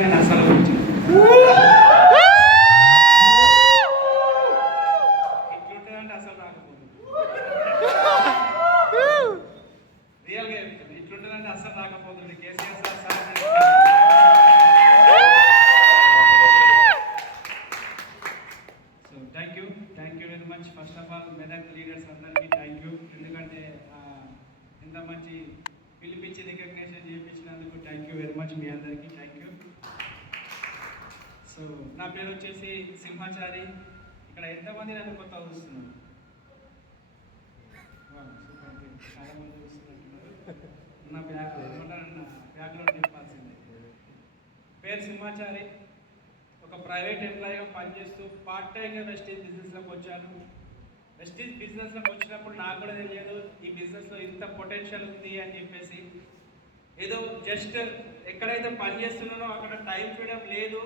నేను అసలు ఇట్లుంటుందంటే అసలు రాకపోతుంది. రియల్గా చెప్తుంది, ఇట్లుంటుందంటే అసలు రాకపోతుంది. KCR sir so thank you very much. First of all Medak leaders అందరికీ థ్యాంక్ యూ. ఎందుకంటే ఇంత మంచి పిలిపించి రికగ్నేషన్ చేయించినందుకు థ్యాంక్ యూ వెరీ మచ్. మీ అందరికీ థ్యాంక్ యూ. సో నా పేరు వచ్చేసి సింహాచారి. ఇక్కడ ఎంతమంది నన్ను కొత్త చూస్తున్నారు? చాలా మంది చూస్తున్నట్టున్నారు. నా బ్యాక్గ్రౌండ్ చెప్పాల్సిందే. పేరు సింహాచారి. ఒక ప్రైవేట్ ఎంప్లాయీగా పనిచేస్తూ పార్ట్ టైంగా వెస్టీజ్ బిజినెస్లోకి వచ్చాను. వెస్టీజ్ బిజినెస్లోకి వచ్చినప్పుడు నాకు కూడా తెలియదు ఈ బిజినెస్లో ఇంత పొటెన్షియల్ ఉంది అని చెప్పేసి. ఏదో జస్ట్ ఎక్కడైతే పని చేస్తున్నానో అక్కడ టైం ఫ్రీడమ్ లేదు,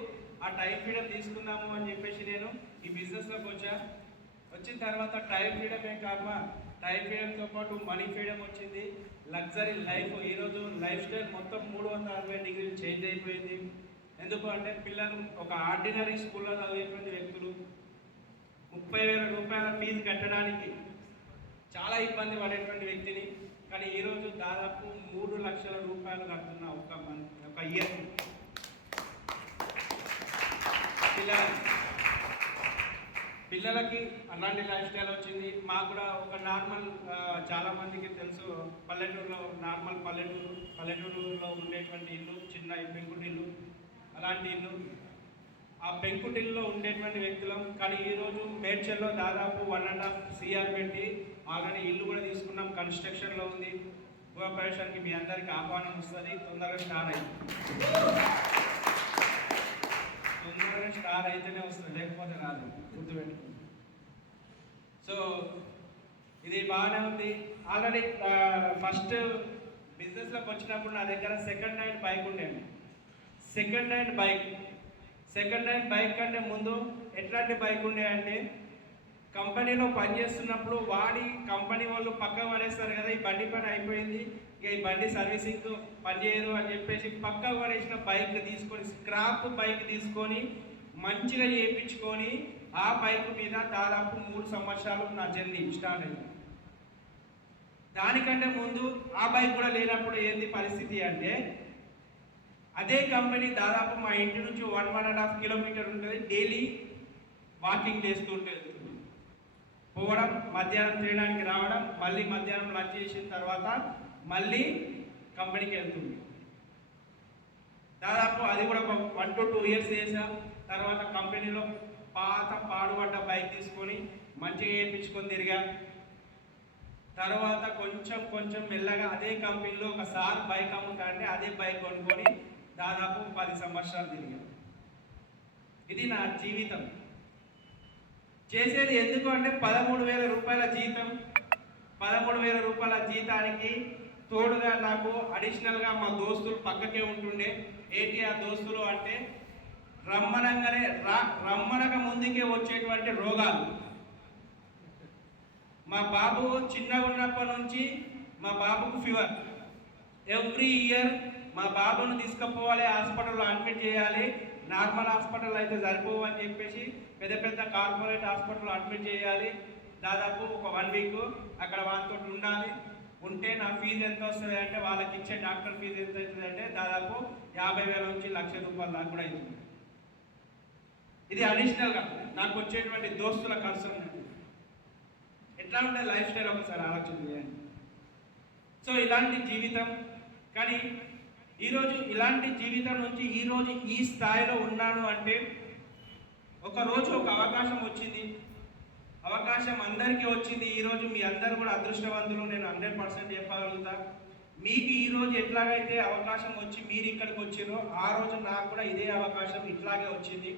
ఆ టైం ఫ్రీడమ్ తీసుకుందాము అని చెప్పేసి నేను ఈ బిజినెస్లోకి వచ్చిన తర్వాత టైం ఫ్రీడమ్ ఏం కాదు, టైం ఫ్రీడమ్తో పాటు మనీ ఫ్రీడమ్ వచ్చింది, లగ్జరీ లైఫ్. ఈరోజు లైఫ్ స్టైల్ మొత్తం 360 డిగ్రీలు చేంజ్ అయిపోయింది. ఎందుకు అంటే పిల్లలు ఒక ఆర్డినరీ స్కూల్లో చదివేటువంటి వ్యక్తులు 30,000 రూపాయల ఫీజు కట్టడానికి చాలా ఇబ్బంది పడేటువంటి వ్యక్తిని, కానీ ఈరోజు దాదాపు 3 లక్షల రూపాయలు కడుతున్న ఒక ఇయర్ పిల్లలకి అలాంటి లైఫ్ స్టైల్ వచ్చింది. మాకు కూడా ఒక నార్మల్, చాలా మందికి తెలుసు పల్లెటూరులో, నార్మల్ పల్లెటూరులో ఉండేటువంటి ఇల్లు, చిన్న పెంకుటిల్లు, అలాంటి ఇల్లు. ఆ పెంకుటిల్లో ఉండేటువంటి వ్యక్తులం. కానీ ఈరోజు మేడ్చల్లో దాదాపు 1.5 CR పెట్టి ఆల్రెడీ ఇల్లు కూడా తీసుకున్నాం, కన్స్ట్రక్షన్లో ఉంది. గృహప్రవేశానికి మీ అందరికీ ఆహ్వానం వస్తుంది. తొందరగా స్టార్ అయితేనే వస్తుంది, లేకపోతే రాదు, గుర్తుపెట్టుకోండి. సో ఇది బాగానే ఉంది. ఆల్రెడీ ఫస్ట్ బిజినెస్లోకి వచ్చినప్పుడు నా దగ్గర సెకండ్ హ్యాండ్ బైక్ ఉండేది. సెకండ్ హ్యాండ్ బైక్ కంటే ముందు ఎట్లాంటి బైక్ ఉండేయంటే, కంపెనీలో పనిచేస్తున్నప్పుడు కంపెనీ వాళ్ళు పక్క పడేస్తారు కదా, ఈ బండి పని అయిపోయింది, ఇక ఈ బండి సర్వీసింగ్ పనిచేయదు అని చెప్పేసి పక్క పడేసిన బైక్ తీసుకొని, స్క్రాప్ బైక్ తీసుకొని మంచిగా చేయించుకొని ఆ బైక్ మీద దాదాపు 3 సంవత్సరాలు నా జర్నీ స్టార్ట్ అయింది. దానికంటే ముందు ఆ బైక్ కూడా లేనప్పుడు ఏంది పరిస్థితి అంటే, అదే కంపెనీ దాదాపు మా ఇంటి నుంచి 1.5 కిలోమీటర్ ఉంటుంది. డైలీ వాకింగ్ చేస్తూ ఉంటుంది, పోవడం, మధ్యాహ్నం తినడానికి రావడం, మళ్ళీ మధ్యాహ్నం లంచ్ చేసిన తర్వాత మళ్ళీ కంపెనీకి వెళ్తుంది. దాదాపు అది కూడా 1 to 2 years చేసా. తర్వాత కంపెనీలో పాడుపడ్డ బైక్ తీసుకొని మంచిగా చేయించుకొని తిరిగా. తర్వాత కొంచెం మెల్లగా అదే కంపెనీలో ఒకసారి బైక్ అమ్ముతా అంటే అదే బైక్ కొనుక్కొని దాదాపు 10 సంవత్సరాలు తిరిగా. ఇది నా జీవితం. చేసేది ఎందుకు అంటే 13,000 రూపాయల జీతం. 13,000 రూపాయల జీతానికి తోడుగా నాకు అడిషనల్గా మా దోస్తులు పక్కకే ఉంటుండే. ఏంటి ఆ దోస్తులు అంటే, రమ్మనక ముందుకే వచ్చేటువంటి రోగాలు. మా బాబు చిన్నగా ఉన్నప్పటి నుంచి మా బాబుకు ఫీవర్. ఎవ్రీ ఇయర్ మా బాబును తీసుకుపోవాలి, హాస్పిటల్లో అడ్మిట్ చేయాలి. నార్మల్ హాస్పిటల్ అయితే సరిపోవు అని చెప్పేసి పెద్ద కార్పొరేట్ హాస్పిటల్లో అడ్మిట్ చేయాలి. దాదాపు ఒక 1 వీక్ అక్కడ వాళ్ళతో ఉండాలి. ఉంటే నా ఫీజు ఎంత వస్తుంది అంటే, వాళ్ళకి ఇచ్చే డాక్టర్ ఫీజు ఎంత అవుతుంది అంటే దాదాపు 50,000 నుంచి 1,00,000 రూపాయలు దాకా కూడా అవుతుంది. ఇది అడిషనల్గా నాకు వచ్చేటువంటి దోస్తుల ఖర్చు ఉన్నది. ఎట్లా ఉంటే లైఫ్ స్టైల్ ఒకసారి ఆలోచన చేయండి. సో ఇలాంటి జీవితం, కానీ ఈరోజు ఇలాంటి జీవితం నుంచి ఈరోజు ఈ స్థాయిలో ఉన్నాను అంటే, ఒకరోజు ఒక అవకాశం వచ్చింది. అవకాశం అందరికీ వచ్చింది. ఈరోజు మీ అందరూ కూడా అదృష్టవంతులు, నేను 100% చెప్పగలుగుతా. మీకు ఈరోజు ఎట్లాగైతే అవకాశం వచ్చి మీరు ఇక్కడికి వచ్చారో, ఆ రోజు నాకు కూడా ఇదే అవకాశం ఇట్లాగే వచ్చింది.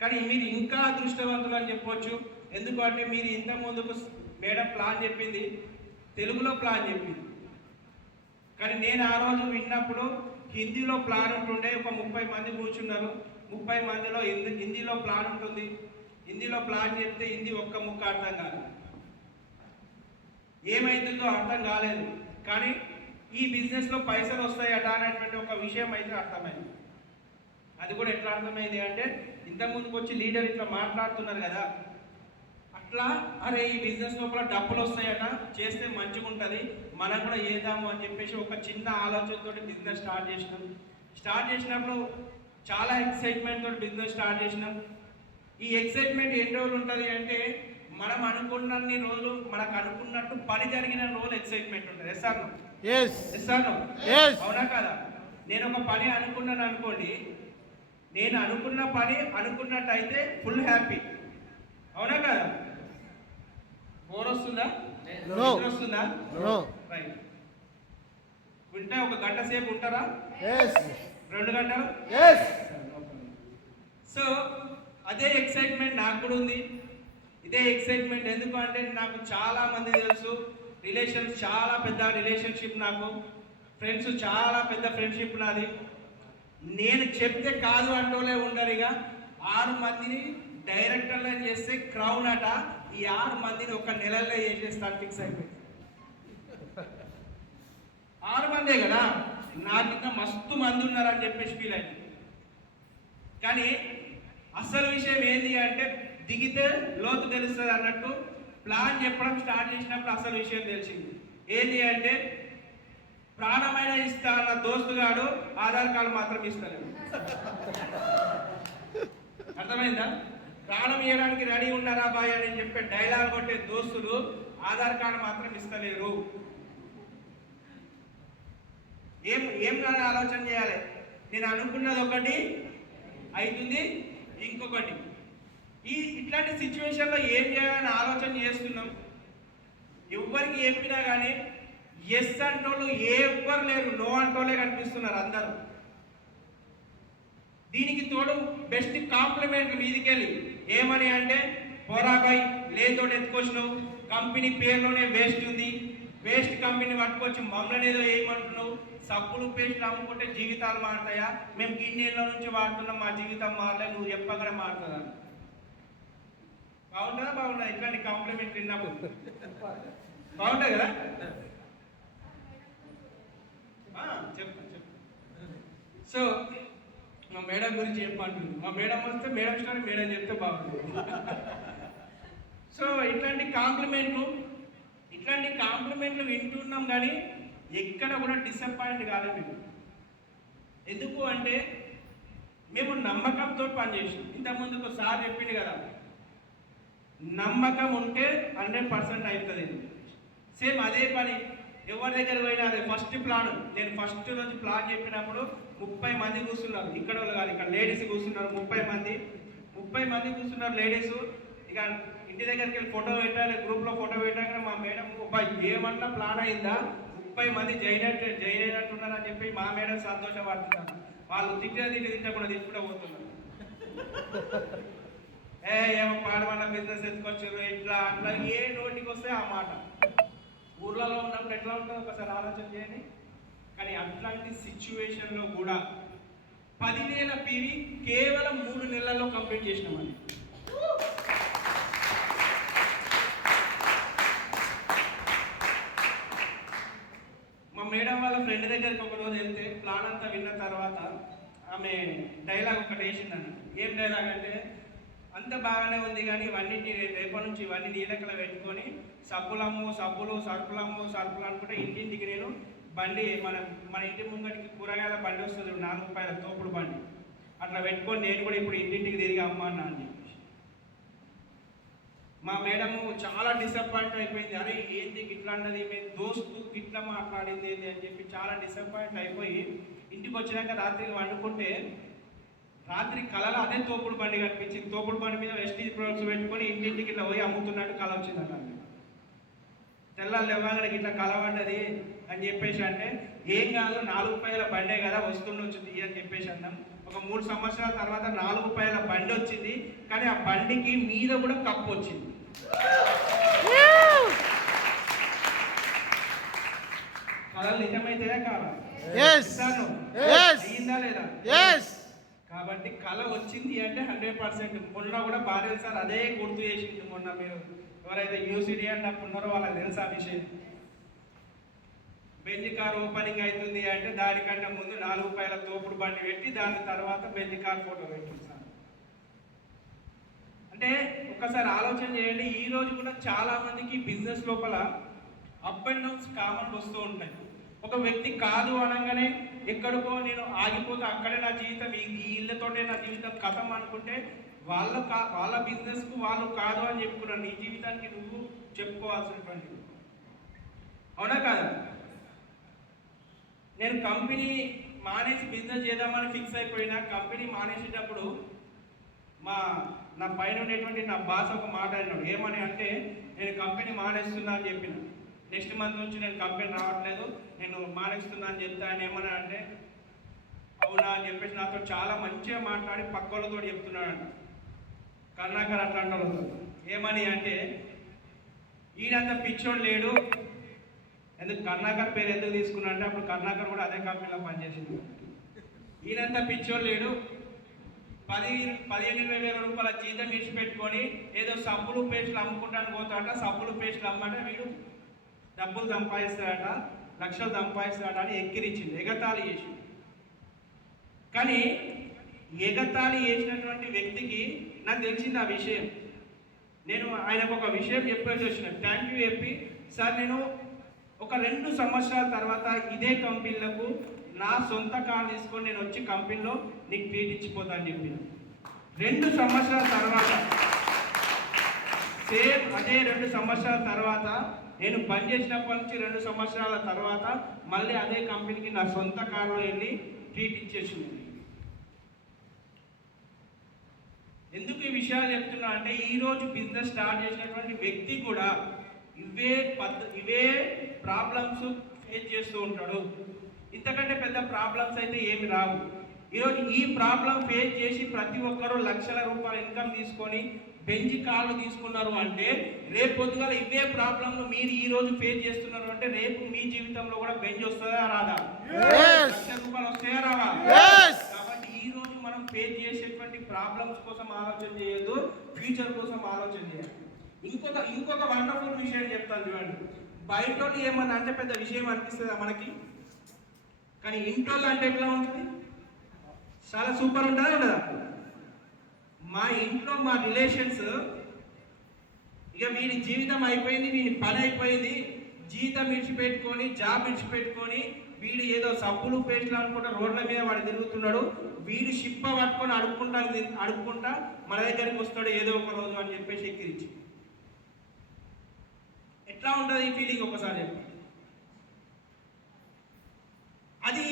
కానీ మీరు ఇంకా అదృష్టవంతులు అని చెప్పవచ్చు. ఎందుకంటే మీరు ఇంత ముందుకు మేడం ప్లాన్ చెప్పింది, తెలుగులో ప్లాన్ చెప్పింది, కానీ నేను ఆ రోజు విన్నప్పుడు హిందీలో ప్లాన్ ఉంటుండే. ఒక 30 మంది కూర్చున్నారు. 30 మందిలో హిందీలో ప్లాన్ ఉంటుంది. హిందీలో ప్లాన్ చెప్తే హిందీ ఒక్క ముక్క అర్థం కాదు, ఏమైతుందో అర్థం కాలేదు. కానీ ఈ బిజినెస్లో పైసలు వస్తాయట అనేటువంటి ఒక విషయం అయితే అర్థమైంది. అది కూడా ఎట్లా అర్థమైంది అంటే ఇంతకుముందుకు వచ్చి లీడర్ ఇట్లా మాట్లాడుతున్నారు కదా, అట్లా అరే ఈ బిజినెస్ లోపల డబ్బులు వస్తాయట, చేస్తే మంచిగా ఉంటుంది, మనం కూడా చేద్దాము అని చెప్పేసి ఒక చిన్న ఆలోచనతో బిజినెస్ స్టార్ట్ చేసినప్పుడు చాలా ఎక్సైట్మెంట్ తోటి బిజినెస్ స్టార్ట్ చేసినాం. ఈ ఎక్సైట్మెంట్ ఎన్ని రోజులు ఉంటుంది అంటే మనం అనుకున్నన్ని రోజులు మనకు అనుకున్నట్టు పని జరిగిన రోజులు ఎక్సైట్మెంట్ ఉంటుంది. అవునా కదా? నేను ఒక పని అనుకున్నాను అనుకోండి, నేను అనుకున్న పని అనుకున్నట్టు అయితే ఫుల్ హ్యాపీ. అవునా కదా? బోర్ వస్తుందా? వస్తుందా? రైట్. వింటే ఒక గంట సేపు ఉంటారా? 2 గంటలు? సో అదే ఎక్సైట్మెంట్ నాకు కూడా ఉంది. ఇదే ఎక్సైట్మెంట్ ఎందుకు అంటే నాకు చాలా మంది తెలుసు, రిలేషన్స్ చాలా పెద్ద రిలేషన్షిప్, నాకు ఫ్రెండ్స్ చాలా పెద్ద ఫ్రెండ్షిప్ నాది. నేను చెప్తే కాదు అంటూనే ఉండరు. ఇక 6 మందిని డైరెక్టర్లను చేస్తే క్రౌన్ అట, ఈ 6 మందిని ఒక నెలల్లో చేసేస్తాను ఫిక్స్ అయిపోయింది. 6 మందే కదా, నాకు ఇంకా మస్తు మంది ఉన్నారని చెప్పేసి ఫీల్ అయింది. కానీ అసలు విషయం ఏంటి అంటే దిగితే లోతు తెలుస్తుంది అన్నట్టు ప్లాన్ చెప్పడం స్టార్ట్ చేసినప్పుడు అసలు విషయం తెలిసింది. ఏంటి అంటే ప్రాణమైన ఇస్తా అన్న దోస్తుగాడు ఆధార్ కార్డు మాత్రం ఇస్తలేడు. అర్థమైందా? ప్రాణం ఇవ్వడానికి రెడీ ఉన్నారా బాయ్ అని చెప్పే డైలాగ్ కొట్టే దోస్తులు ఆధార్ కార్డు మాత్రం ఇస్తలేరు. ఏం ఆలోచన చేయాలి? నేను అనుకున్నది ఒకటి అవుతుంది, ఇంకొకటి. ఇట్లాంటి సిచ్యువేషన్లో ఏం చేయాలని ఆలోచన చేస్తున్నాం. ఎవరికి చెప్పినా కానీ ఎస్ అంటోళ్ళు ఎవ్వరు లేరు, నో అంటోళ్ళే కనిపిస్తున్నారు అందరూ. దీనికి తోడు బెస్ట్ కాంప్లిమెంట్ మీదికెళ్ళి ఏమని అంటే పోరాబాయ్ లేదో ఎత్తుకొచ్చినావు, కంపెనీ పేరులోనే వేస్ట్ ఉంది, వేస్ట్ కంపెనీ పట్టుకొచ్చి మమ్మల్ని ఏదో ఏమంటున్నావు, సబ్బులు పేస్టులు అమ్ముకుంటే జీవితాలు మారుతాయా, మేము గిన్నెల నుంచి వాడుతున్నాం మా జీవితం మారలే, నువ్వు చెప్పగానే మారుతుందా? బాగుంటుందా? ఇట్లాంటి కాంప్లిమెంట్ విన్నప్పుడు బాగుంటుంది కదా? చెప్పు. సో మా మేడం గురించి చెప్పంటుంది. మా మేడం వస్తే మేడం స్టోరీ మేడం చెప్తే బాగుంటుంది. సో ఇట్లాంటి కాంప్లిమెంట్లు వింటున్నాం కానీ ఎక్కడ కూడా డిసప్పాయింట్ కాలేదు మేము. ఎందుకు అంటే మేము నమ్మకంతో పనిచేసాం. ఇంతకుముందు ఒకసారి చెప్పింది కదా, నమ్మకం ఉంటే 100% అవుతుంది. సేమ్ అదే పని ఎవరి దగ్గర పోయినా అదే ఫస్ట్ ప్లాన్. నేను ఫస్ట్ రోజు ప్లాన్ చెప్పినప్పుడు 30 మంది కూర్చున్నారు. ఇక్కడ వాళ్ళు కాదు, ఇక్కడ లేడీస్ కూర్చున్నారు. 30 మంది కూర్చున్నారు లేడీస్. ఇక ఇంటి దగ్గరికి వెళ్ళి ఫోటో పెట్టాలి, గ్రూప్లో ఫోటో పెట్టాక మా మేడం ఏమన్నా ప్లాన్ అయిందా, 30 మంది జాయిన్ అయినట్టున్నారు అని చెప్పి మా మేడం సంతోషపడుతున్నారు. వాళ్ళు తిట్టకుండా తిట్టుకుంటూ పోతున్నారు. ఏమో పాడమన్న బిజినెస్ ఎత్తుకొచ్చారు ఇట్లా అట్లా, ఏ నోటికి వస్తే ఆ మాట. ఊర్లలో ఉన్నప్పుడు ఎట్లా ఉంటుందో ఒకసారి ఆలోచన చేయండి. కానీ అట్లాంటి సిచ్యువేషన్లో కూడా 10,000 PV కేవలం 3 నెలల్లో కంప్లీట్ చేసినామని. మా మేడం వాళ్ళ ఫ్రెండ్ దగ్గరికి ఒకరోజు వెళ్తే ప్లాన్ అంతా విన్న తర్వాత ఆమె డైలాగ్ ఒకటి వేసిందన్న. ఏం డైలాగ్ అంటే, అంత బాగానే ఉంది కానీ ఇవన్నీ రేపటి నుంచి ఇవన్నీ నీళ్ళకలా పెట్టుకొని సరుకులు అనుకుంటే ఇంటింటికి నేను బండి మన ఇంటి ముంగటికి కూరగాయల బండి వస్తుంది, 4 రూపాయల తోపుడు బండి, అట్లా పెట్టుకొని నేను కూడా ఇప్పుడు ఇంటింటికి తిరిగి అమ్మన్నా అని చెప్పి. మా మేడము చాలా డిసప్పాయింట్ అయిపోయింది. అరే ఏంటి ఇట్లా అన్నది, మేము దోస్తు ఇట్లా మాట్లాడింది ఏంటి అని చెప్పి చాలా డిసప్పాయింట్ అయిపోయి ఇంటికి వచ్చినాక రాత్రికి వండుకుంటే రాత్రి కళలో అదే తోపుడు బండి కనిపించింది. తోపుడు బండి మీద వెస్టీజ్ ప్రొడక్ట్స్ పెట్టుకొని ఇంటింటికి ఇట్లా పోయి అమ్ముతున్నట్టు కళ వచ్చిందట. తెల్లారు లేవగానే ఇట్లా కళ పడ్డది అని చెప్పేసి అంటే, ఏం కాదు 4 రూపాయల బండే కదా వస్తుండొచ్చు అని చెప్పేసి అన్నాం. ఒక 3 సంవత్సరాల తర్వాత 4 రూపాయల బండి వచ్చింది, కానీ ఆ బండికి మీద కూడా కప్పు వచ్చింది. కళలు నిజమైతే కాదా? అయ్యిందా లేదా? కాబట్టి కళ వచ్చింది అంటే 100%. మొన్న కూడా భార్య సార్ అదే గుర్తు చేసింది. మొన్న మీరు ఎవరైతే యూసిడి అన్నప్పుడు ఉన్నారో వాళ్ళకి తెలుసా విషయం. బెంజ్ కార్ ఓపెనింగ్ అవుతుంది అంటే దానికంటే ముందు 4 రూపాయల తోపుడు బండి పెట్టి దాని తర్వాత బెంజ్ కార్ ఫోటో పెట్టిస్తాను. అంటే ఒక్కసారి ఆలోచన చేయండి. ఈ రోజు కూడా చాలా మందికి బిజినెస్ లోపల అప్ అండ్ డౌన్స్ కామన్ వస్తూ ఉంటాయి. ఒక వ్యక్తి కాదు అనగానే ఎక్కడికో నేను ఆగిపోతే అక్కడే నా జీవితం, ఈ ఇళ్ళతోటే నా జీవితం కథం అనుకుంటే వాళ్ళ బిజినెస్కు వాళ్ళు కాదు అని చెప్పుకున్నాను. నీ జీవితానికి నువ్వు చెప్పుకోవాల్సినటువంటి, అవునా కాదు? నేను కంపెనీ మానేసి బిజినెస్ చేద్దామని ఫిక్స్ అయిపోయినా కంపెనీ మానేసేటప్పుడు నా పైన ఉండేటువంటి నా బాస్ ఒక మాట అన్నాడు. ఏమని అంటే, నేను కంపెనీ మానేస్తున్నా అని చెప్పిన. నెక్స్ట్ మంత్ నుంచి నేను కంపెనీ రావట్లేదు, నేను మానేస్తున్నా అని చెప్తా. ఆయన ఏమన్నా అంటే అవునా అని చెప్పేసి నాతో చాలా మంచిగా మాట్లాడి పక్కలతో చెప్తున్నాడంట. కరుణాకర్ అట్లా అంటారు. ఏమని అంటే, ఈయనంత పిచ్చోడు లేడు. ఎందుకు కరుణాకర్ పేరు ఎందుకు తీసుకున్నా అంటే అప్పుడు కరుణాకర్ కూడా అదే కంపెనీలో పనిచేసింది. ఈయనంత పిచ్చోడు లేడు. 15-20 వేల రూపాయల జీతం విడిచిపెట్టుకొని ఏదో సబ్బులు పేస్టులు అమ్ముకుంటాను పోతాడట. సబ్బులు పేస్టులు అమ్మంటే వీడు డబ్బులు సంపాదిస్తాడట, లక్షలు సంపాదిస్తాడట అని ఎక్కిరించింది, ఎగతాళి చేసింది. కానీ ఎగతాళి చేసినటువంటి వ్యక్తికి నాకు తెలిసింది ఆ విషయం. నేను ఆయనకు ఒక విషయం చెప్పేసి వచ్చిన, థ్యాంక్ యూ చెప్పి, సార్ నేను ఒక 2 సంవత్సరాల తర్వాత ఇదే కంపెనీలకు నా సొంత కార్ తీసుకొని నేను వచ్చి కంపెనీలో నీకు ట్రీట్ ఇచ్చిపోతా అని చెప్పిన. 2 సంవత్సరాల తర్వాత సేమ్ అదే 2 సంవత్సరాల తర్వాత నేను పనిచేసినప్పటి నుంచి 2 సంవత్సరాల తర్వాత మళ్ళీ అదే కంపెనీకి నా సొంత కారులో వెళ్ళి ట్రీట్ ఇచ్చేసింది. ఎందుకు ఈ విషయాలు చెప్తున్నా అంటే, ఈరోజు బిజినెస్ స్టార్ట్ చేసినటువంటి వ్యక్తి కూడా ఇవే ప్రాబ్లమ్స్ ఫేస్ చేస్తూ ఉంటాడు. ఇంతకంటే పెద్ద ప్రాబ్లమ్స్ అయితే ఏమి రావు. ఈరోజు ఈ ప్రాబ్లం ఫేస్ చేసి ప్రతి ఒక్కరూ లక్షల రూపాయల ఇన్కమ్ తీసుకొని బెంజ్ కార్లు తీసుకున్నారు అంటే, రేపు పొద్దుగాల ఇవే ప్రాబ్లంలు మీరు ఈ రోజు ఫేస్ చేస్తున్నారు అంటే రేపు మీ జీవితంలో కూడా బెంజ్ వస్తుందా రాదా? లక్ష రూపాయలు వస్తాయా రావా? కాబట్టి ఈ రోజు మనం ఫేస్ చేసేటువంటి ప్రాబ్లమ్స్ కోసం ఆలోచన చేయొద్దు, ఫ్యూచర్ కోసం ఆలోచన చేయాలి. ఇంకొక వండర్ఫుల్ విషయం చెప్తాను చూడండి. బయట ఏమన్నా అంటే పెద్ద విషయం అనిపిస్తుందా మనకి? కానీ ఇంట్లో అంటే ఎట్లా ఉంటుంది? చాలా సూపర్ ఉంటుందా ఉండదా? మా ఇంట్లో మా రిలేషన్స్ ఇక వీడి జీవితం అయిపోయింది, వీడి పని అయిపోయింది, జీతం విడిచిపెట్టుకొని జాబ్ విడిచిపెట్టుకొని వీడు ఏదో సబ్బులు పేస్టులు అనుకుంటా రోడ్ల మీద వాడు తిరుగుతున్నాడు. వీడు షిప్ప పట్టుకొని అడుక్కుంటా మన దగ్గరికి వస్తాడు ఏదో ఒక రోజు అని చెప్పేసి ఎక్కిరించి. ఎట్లా ఉంటుంది ఈ ఫీలింగ్ ఒకసారి చెప్పండి. అది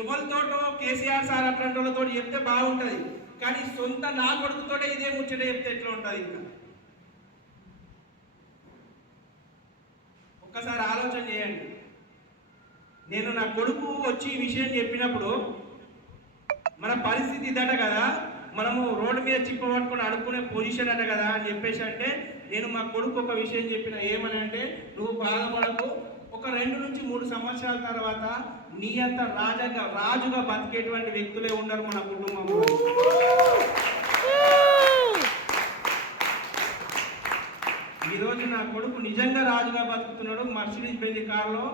ఎవరితోటో కేసీఆర్ సార్ అట్లాంటి వాళ్ళతో చెప్తే బాగుంటుంది, కానీ సొంత నా కొడుకుతోటే ఇదే ముచ్చట చెప్తే ఎట్లా ఉంటుంది? ఇంకా ఒక్కసారి ఆలోచన చేయండి. నేను నా కొడుకు వచ్చి ఈ విషయం చెప్పినప్పుడు మన పరిస్థితి ఇదట కదా, మనము రోడ్డు మీద చిప్ప పట్టుకొని అడుక్కునే పొజిషన్ అట కదా అని చెప్పేసి అంటే, నేను మా కొడుకు ఒక విషయం చెప్పిన. ఏమని అంటే, నువ్వు బాధపడకు, ఒక 2 నుంచి 3 సంవత్సరాల తర్వాత నీ అంత రాజుగా బతికేటువంటి వ్యక్తులే ఉన్నారు మన కుటుంబంలో. ఈరోజు నా కొడుకు నిజంగా రాజుగా బతుకుతున్నాడు. మర్సిడీస్ బెంజ్ కార్లో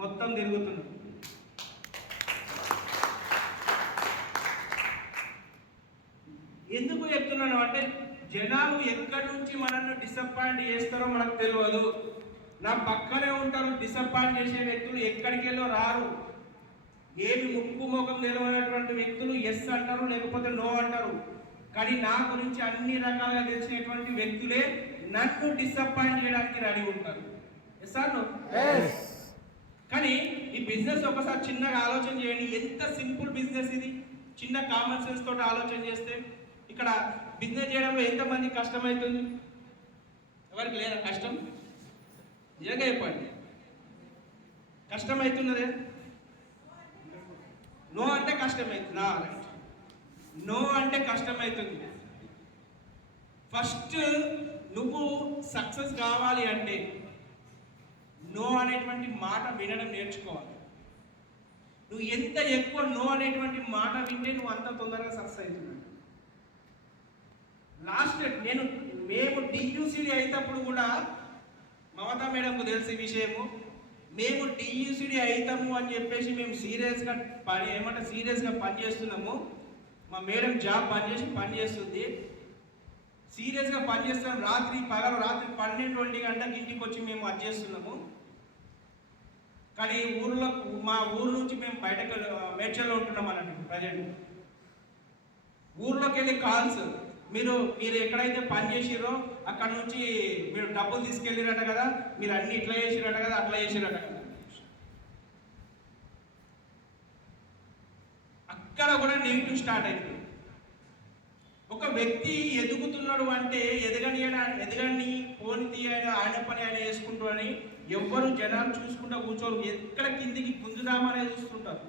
మొత్తం తిరుగుతున్నాడు. ఎందుకు చెప్తున్నాను అంటే, జనాలు ఎక్కడి నుంచి మనల్ని డిసప్పాయింట్ చేస్తారో మనకు తెలియదు. నా పక్కనే ఉంటారు డిసప్పాయింట్ చేసే వ్యక్తులు, ఎక్కడికి వెళ్ళో రారు. ఏమి ముక్కు ముఖం నిలవనటువంటి వ్యక్తులు ఎస్ అంటారు, లేకపోతే నో అంటారు. కానీ నా గురించి అన్ని రకాలుగా తెలిసినటువంటి వ్యక్తులే నన్ను డిసప్పాయింట్ చేయడానికి రెడీ ఉంటారు. Yes or no? కానీ ఈ బిజినెస్ ఒకసారి చిన్నగా ఆలోచన చేయండి. ఎంత సింపుల్ బిజినెస్ ఇది. చిన్న కామన్ సెన్స్ తోటి ఆలోచన చేస్తే ఇక్కడ బిజినెస్ చేయడంలో ఎంతమంది కష్టమవుతుంది? ఎవరికి లేదా కష్టం? నిజంగా చెప్పండి, కష్టమవుతున్నదే. నో అంటే కష్టమవుతుందా? నో అంటే కష్టమవుతుంది. ఫస్ట్ నువ్వు సక్సెస్ కావాలి అంటే నో అనేటువంటి మాట వినడం నేర్చుకోవాలి. నువ్వు ఎంత ఎక్కువ నో అనేటువంటి మాట వింటే నువ్వు అంత తొందరగా సక్సెస్ అవుతున్నావు. మేము డియూసీడీ అయినప్పుడు కూడా మమతా మేడంకు తెలిసే విషయము, మేము టీయూసీడీ అవుతాము అని చెప్పేసి మేము సీరియస్గా పనిచేస్తున్నాము. మా మేడం జాబ్ పని చేస్తుంది, సీరియస్గా పనిచేస్తున్నాం. రాత్రి 12-1 గంటలకు ఇంటికి వచ్చి మేము అది చేస్తున్నాము. కానీ మా ఊరు నుంచి మేము బయటకు మేడ్చల్లో ఉంటున్నాం అన్నట్టు. ప్రజెంట్ ఊర్లోకి వెళ్ళి కాల్స్, మీరు ఎక్కడైతే పని చేసిరో అక్కడ నుంచి మీరు డబ్బులు తీసుకెళ్ళిరట కదా, మీరు అన్ని ఇట్లా చేసిరట కదా, అట్లా చేసిరట కదా. అక్కడ కూడా నెగిటివ్ స్టార్ట్ అయింది. ఒక వ్యక్తి ఎదుగుతున్నాడు అంటే ఎదగని ఫోన్ తీయని ఆయన పని ఆయన చేసుకుంటూ అని ఎవ్వరు జనాలు చూసుకుంటూ కూర్చోరు. ఎక్కడ కిందికి గుంజుదామనే చూస్తుంటారు.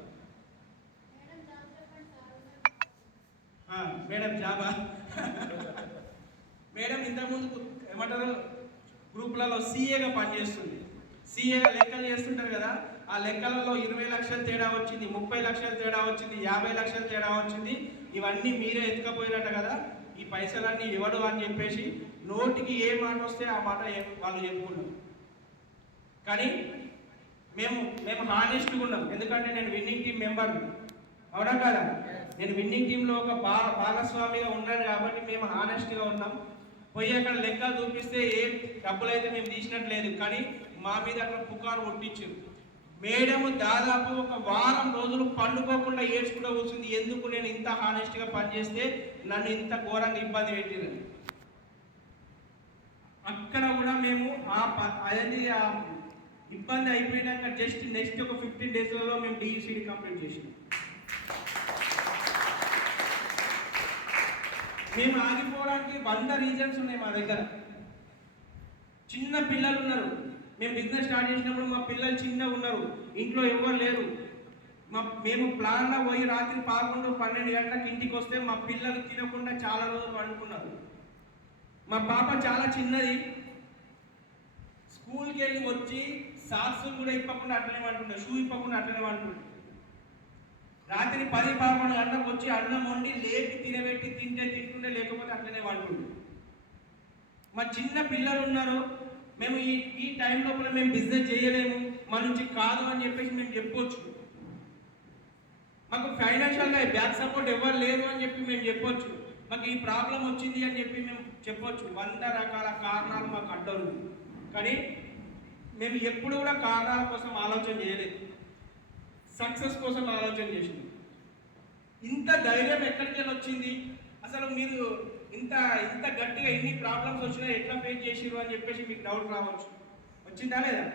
మేడం జాబా? మేడం ఇంతకుముందు ఏమంటారు గ్రూప్లలో సీఏగా పనిచేస్తుంది. సీఏగా లెక్కలు చేస్తుంటారు కదా, ఆ లెక్కలలో 20 లక్షలు తేడా వచ్చింది, 30 లక్షలు తేడా వచ్చింది, 50 లక్షలు తేడా వచ్చింది. ఇవన్నీ మీరే ఎత్తుకపోయినట్ట కదా, ఈ పైసలన్నీ ఎవడు అని చెప్పేసి నోటికి ఏ మాట వస్తే ఆ మాట వాళ్ళు చెప్పుకున్నాం. కానీ మేము హానెస్ట్గా ఉన్నాం. ఎందుకంటే నేను విన్నింగ్ టీం మెంబర్ని, అవునా కదా? నేను విన్నింగ్ టీంలో ఒక భాగస్వామిగా ఉన్నాను కాబట్టి మేము హానెస్ట్గా ఉన్నాం. పోయి అక్కడ లెక్కలు చూపిస్తే ఏం డబ్బులు అయితే మేము తీసినట్లేదు, కానీ మా మీద అక్కడ పుకారు కొట్టించారు. మేడము దాదాపు ఒక వారం రోజులు పండుకోకుండా ఏడ్చుకుంటూ కూర్చుంది. ఎందుకు నేను ఇంత హానెస్ట్గా పనిచేస్తే నన్ను ఇంత ఘోరంగా ఇబ్బంది పెట్టిందని. అక్కడ కూడా మేము అదే ఇబ్బంది అయిపోయినాక జస్ట్ నెక్స్ట్ ఒక 15 డేస్లలో మేము డిఈసీడీ కంప్లీట్ చేసినాం. మేము ఆగిపోవడానికి 100 రీజన్స్ ఉన్నాయి మా దగ్గర. చిన్న పిల్లలు ఉన్నారు. మేము బిజినెస్ స్టార్ట్ చేసినప్పుడు మా పిల్లలు చిన్నగా ఉన్నారు, ఇంట్లో ఎవరు లేరు. మేము ప్లాన్లో పోయి రాత్రి 11-12 గంటలకు ఇంటికి వస్తే మా పిల్లలు తినకుండా చాలా రోజులు వండుకున్నారు. మా పాప చాలా చిన్నది, స్కూల్కి వెళ్ళి వచ్చి సాక్స్ కూడా ఇప్పకుండా అట్లనే వండుకుంటారు, షూ ఇప్పకుండా అట్లనే వండుకుంటారు. రాత్రి 10-11 గంటలకు వచ్చి అన్నం వండి లేపి తినబెట్టి తింటుండే, లేకపోతే అట్లనే వండుకుంటారు. మా చిన్న పిల్లలు ఉన్నారు. మేము ఈ టైం లోపల మేము బిజినెస్ చేయలేము, మా నుంచి కాదు అని చెప్పేసి మేము చెప్పొచ్చు. మాకు ఫైనాన్షియల్గా బ్యాక్ సపోర్ట్ ఎవరు లేరు అని చెప్పి మేము చెప్పొచ్చు. మాకు ఈ ప్రాబ్లం వచ్చింది అని చెప్పి మేము చెప్పొచ్చు. 100 రకాల కారణాలు మాకు అడ్డరు. కానీ మేము ఎప్పుడు కూడా కారణాల కోసం ఆలోచన చేయలేదు, సక్సెస్ కోసం ఆలోచన చేసినాం. ఇంత ధైర్యం ఎక్కడికి వెళ్ళి వచ్చింది? అసలు మీరు ఇంత గట్టిగా ఇన్ని ప్రాబ్లమ్స్ వచ్చినా ఎట్లా ఫేస్ చేసిరు అని చెప్పేసి మీకు డౌట్ రావచ్చు. వచ్చిందా లేదా?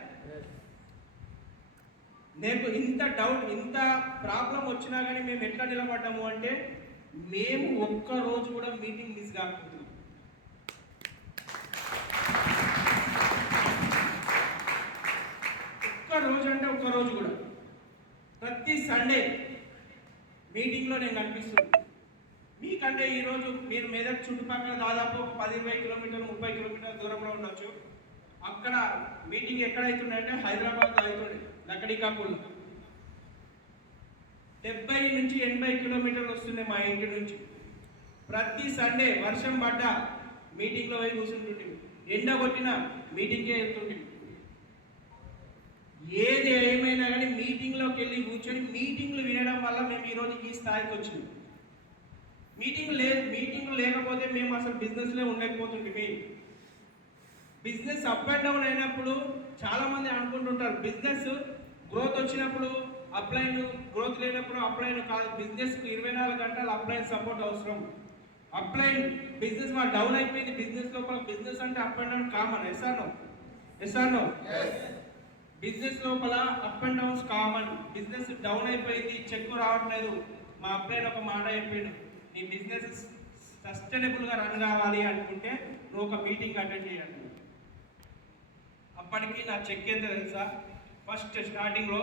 నేను ఇంత ప్రాబ్లం వచ్చినా కానీ మేము ఎట్లా నిలబడ్డాము అంటే, మేము ఒక్కరోజు కూడా మీటింగ్ మిస్ కాకపోతున్నాం. ఒక్కరోజు కూడా ప్రతి సండే మీటింగ్లో నేను కనిపిస్తున్నాను. మీకంటే ఈరోజు మీరు మెదక్ చుట్టుపక్కల దాదాపు 10-20 కిలోమీటర్లు 30 కిలోమీటర్ల దూరంలో ఉండొచ్చు. అక్కడ మీటింగ్ ఎక్కడైతుండే? హైదరాబాద్లో అవుతుండే, లక్కడికాపూర్లో. 70-80 కిలోమీటర్లు వస్తుండే మా ఇంటి నుంచి. ప్రతి సండే వర్షం పడ్డా మీటింగ్లో పోయి కూర్చుంటుండే, ఎండ కొట్టినా మీటింగ్కే వెళ్తుండే. ఏది ఏమైనా కానీ మీటింగ్లోకి వెళ్ళి కూర్చొని మీటింగ్లు వినడం వల్ల మేము ఈరోజు ఈ స్థాయికి వచ్చినాం. మీటింగ్లు లేకపోతే మేము అసలు బిజినెస్లో ఉండకపోతుంటే. బిజినెస్ అప్ అండ్ డౌన్ అయినప్పుడు చాలామంది అనుకుంటుంటారు, బిజినెస్ గ్రోత్ వచ్చినప్పుడు అప్లైన్, గ్రోత్ లేనప్పుడు అప్లైన్ కాదు. బిజినెస్కి 24 గంటలు అప్లైన్ సపోర్ట్ అవసరం. అప్లైన్ బిజినెస్ మా డౌన్ అయిపోయింది. బిజినెస్ లోపల బిజినెస్ అంటే up and down common. Yes or no? Business లోపల up and downs common. Business down అయిపోయింది, చెక్కు రావట్లేదు, మా అప్లైన్ ఒక మాట చెప్పిండు, నీ బిజినెస్ సస్టైనబుల్గా రన్ కావాలి అనుకుంటే నువ్వు ఒక మీటింగ్ అటెండ్ చేయాలి. అప్పటికి నా చెక్ ఎంత తెలుసా? ఫస్ట్ స్టార్టింగ్లో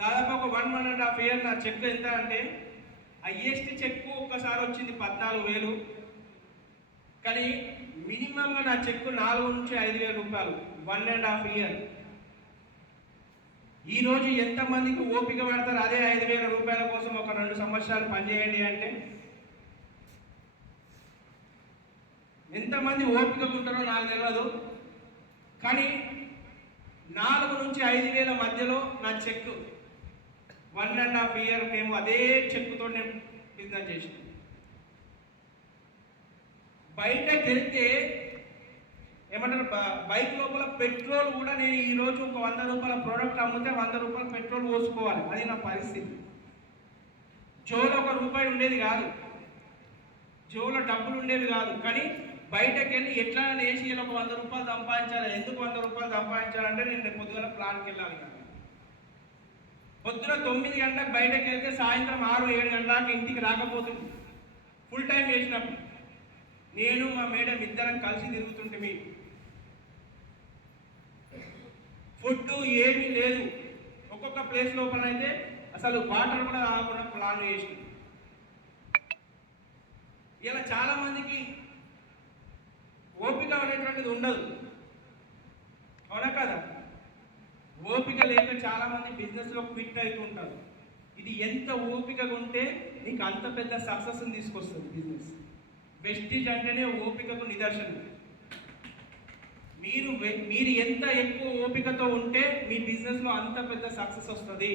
దాదాపు ఒక 1.5 year నా చెక్ ఎంత అంటే, హైయెస్ట్ చెక్ ఒక్కసారి వచ్చింది 14,000. కానీ మినిమంగా నా చెక్ 4,000-5,000 రూపాయలు 1.5 year. ఈరోజు ఎంతమందికి ఓపిక పడతారు అదే 5,000 రూపాయల కోసం ఒక 2 సంవత్సరాలు పనిచేయండి అంటే? ఎంతమంది ఓపిక ఉంటారో నాకు తెలియదు. కానీ 4 నుంచి 5,000 మధ్యలో నా చెక్ 1.5 ఇయర్ మేము అదే చెక్తో నేను బిజినెస్ చేసాం. బయటకు వెళ్తే ఏమంటారు, బైక్ లోపల పెట్రోల్ కూడా నేను ఈరోజు ఒక 100 రూపాయల ప్రోడక్ట్ అమ్మితే 100 రూపాయల పెట్రోల్ పోసుకోవాలి. అది నా పరిస్థితి. జోలో 1 రూపాయి ఉండేది కాదు, జోలో డబ్బులు ఉండేవి కాదు. కానీ బయటకు వెళ్ళి ఎట్లా వేసి ఒక 100 రూపాయలు సంపాదించాలి. ఎందుకు 100 రూపాయలు సంపాదించాలంటే నేను పొద్దున ప్లాన్కి వెళ్ళాలి కదా. పొద్దున 9 గంటలకు బయటకు వెళ్తే సాయంత్రం 6-7 గంటలకు ఇంటికి రాకపోతుంది. ఫుల్ టైం చేసినప్పుడు నేను మా మేడం ఇద్దరం కలిసి తిరుగుతుంటే ఫుడ్ ఏమీ లేదు. ఒక్కొక్క ప్లేస్ లోపల అయితే అసలు వాటర్ కూడా రాకుండా ప్లాన్ చేసి ఇలా చాలా మందికి ఓపిక అనేటువంటిది ఉండదు, అవునా కదా? ఓపిక లేక చాలా మంది బిజినెస్లో క్విట్ అవుతూ ఉంటారు. ఇది ఎంత ఓపికగా ఉంటే నీకు అంత పెద్ద సక్సెస్ని తీసుకొస్తుంది బిజినెస్. వెస్టీజ్ అంటేనే ఓపికకు నిదర్శనం. మీరు ఎంత ఎక్కువ ఓపికతో ఉంటే మీ బిజినెస్లో అంత పెద్ద సక్సెస్ వస్తుంది.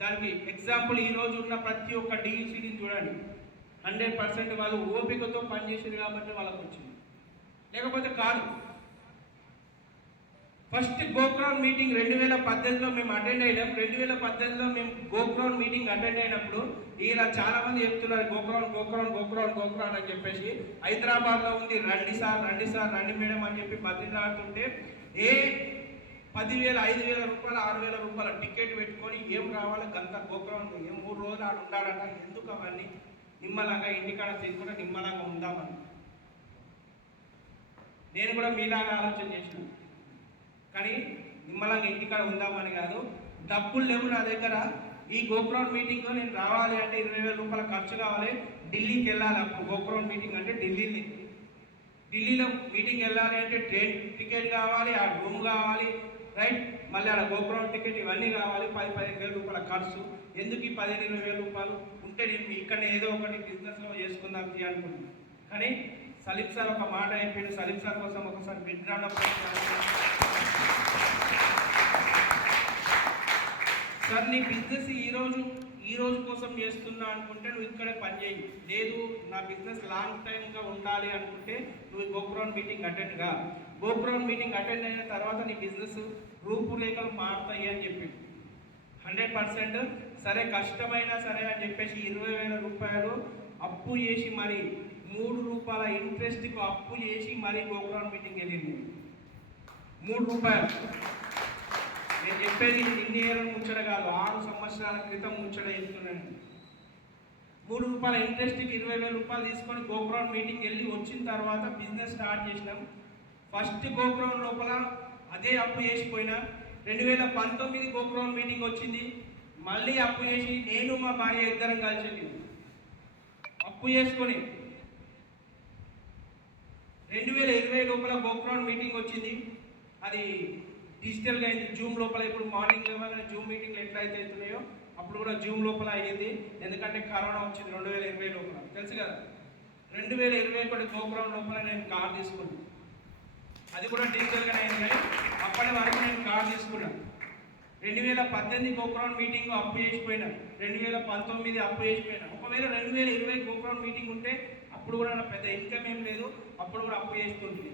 దానికి ఎగ్జాంపుల్ ఈరోజు ఉన్న ప్రతి ఒక్క డీసీడీని చూడండి. 100% వాళ్ళు ఓపికతో పనిచేసారు కాబట్టి వాళ్ళకు వచ్చింది, లేకపోతే కాదు. ఫస్ట్ గోక్రౌన్ మీటింగ్ 2018లో మేము అటెండ్ అయినాం. 2018లో మేము గోక్రౌన్ మీటింగ్ అటెండ్ అయినప్పుడు ఇలా చాలా మంది చెప్తున్నారు గోక్రౌన్ గోక్రౌన్ గోక్రౌన్ గోక్రౌన్ అని చెప్పేసి. హైదరాబాద్లో ఉంది, రండి సార్ రండి సార్ రండి మేడం అని చెప్పి బతిలాడుతుంటే 10,000 5,000 రూపాయలు 6,000 రూపాయల టికెట్ పెట్టుకొని ఏం రావాలి గంత గోక్రౌన్ ఏం 3 రోజులు ఆడు ఉండాలంట. ఎందుకు అవన్నీ? నిమ్మలాగా ఇంటికాడ తీసుకుంటే నిమ్మలాగా ఉందామని నేను కూడా మీలాగా ఆలోచన చేసిన. కానీ నిమ్మలాగా ఇంటికాడ ఉందామని కాదు. డబ్బులు లేవు నా దగ్గర. ఈ గోక్రౌన్ మీటింగ్లో నేను రావాలి అంటే 20,000 రూపాయల ఖర్చు కావాలి. ఢిల్లీకి వెళ్ళాలి. అప్పుడు గోక్రౌన్ మీటింగ్ అంటే ఢిల్లీలో మీటింగ్ వెళ్ళాలి అంటే ట్రైన్ టికెట్ కావాలి, ఆ రూమ్ కావాలి, రైట్? మళ్ళీ ఆడ గోక్రౌన్ టికెట్ ఇవన్నీ కావాలి. 10-15,000 రూపాయల ఖర్చు. ఎందుకు ఈ 15-20,000 రూపాయలు ఉంటే నేను ఇక్కడ ఏదో ఒకటి బిజినెస్లో చేసుకుందాం అనుకుంటున్నాను. కానీ సలీం సార్ ఒక మాట అయిపోయింది. సలీం సార్ కోసం ఒకసారి విడ్రాన్ సార్, నీ బిజినెస్ ఈ రోజు కోసం చేస్తున్నా అనుకుంటే నువ్వు ఇక్కడే పని చేయి. లేదు నా బిజినెస్ లాంగ్ టైమ్గా ఉండాలి అనుకుంటే నువ్వు గోక్రౌన్ మీటింగ్ అటెండ్ గా. గోక్రౌన్ మీటింగ్ అటెండ్ అయిన తర్వాత నీ బిజినెస్ రూపురేఖలు మారుతాయి అని చెప్పి 100% సరే కష్టమైనా సరే అని చెప్పేసి 20,000 రూపాయలు అప్పు చేసి మరి 3 రూపాయల ఇంట్రెస్ట్కు అప్పు చేసి మరీ గోక్రౌన్ మీటింగ్ వెళ్ళింది. 3 రూపాయలు. నేను చెప్పేది ఇన్ని ఏళ్ళ ముచ్చట కాదు, 6 సంవత్సరాల క్రితం ముచ్చట చెప్తున్నాను. 3 రూపాయల ఇంట్రెస్ట్కి 20,000 రూపాయలు తీసుకొని గోక్రౌన్ మీటింగ్ వెళ్ళి వచ్చిన తర్వాత బిజినెస్ స్టార్ట్ చేసినాం. ఫస్ట్ గోక్రౌన్ లోపల అదే అప్పు చేసిపోయినా. 2019 గోక్రౌన్ మీటింగ్ వచ్చింది, మళ్ళీ అప్పు చేసి నేను మా భార్య ఇద్దరం కలిసి అప్పు చేసుకొని 2020 లోపల గోక్రౌన్ మీటింగ్ వచ్చింది. అది డిజిటల్గా అయింది, జూమ్ లోపల. ఇప్పుడు మార్నింగ్ జూమ్ మీటింగ్లు ఎట్లయితే అవుతున్నాయో అప్పుడు కూడా జూమ్ లోపల అయ్యింది. ఎందుకంటే కరోనా వచ్చింది 2020 లోపల, తెలుసు కదా. 2021 గోక్రౌన్ లోపల నేను కార్ తీసుకున్నాను. అది కూడా డిజిటల్గానే అయింది. కానీ అప్పటి వరకు నేను కార్ తీసుకున్నాను. 2018 గోక్రౌన్ మీటింగ్ అప్పు చేసిపోయినా, 2019 అప్పు చేసిపోయినా. ఒకవేళ 2020 గోక్రౌన్ మీటింగ్ ఉంటే అప్పుడు కూడా నా పెద్ద ఇన్కమ్ ఏం లేదు, అప్పుడు కూడా అప్పు చేసుకుంటుంది.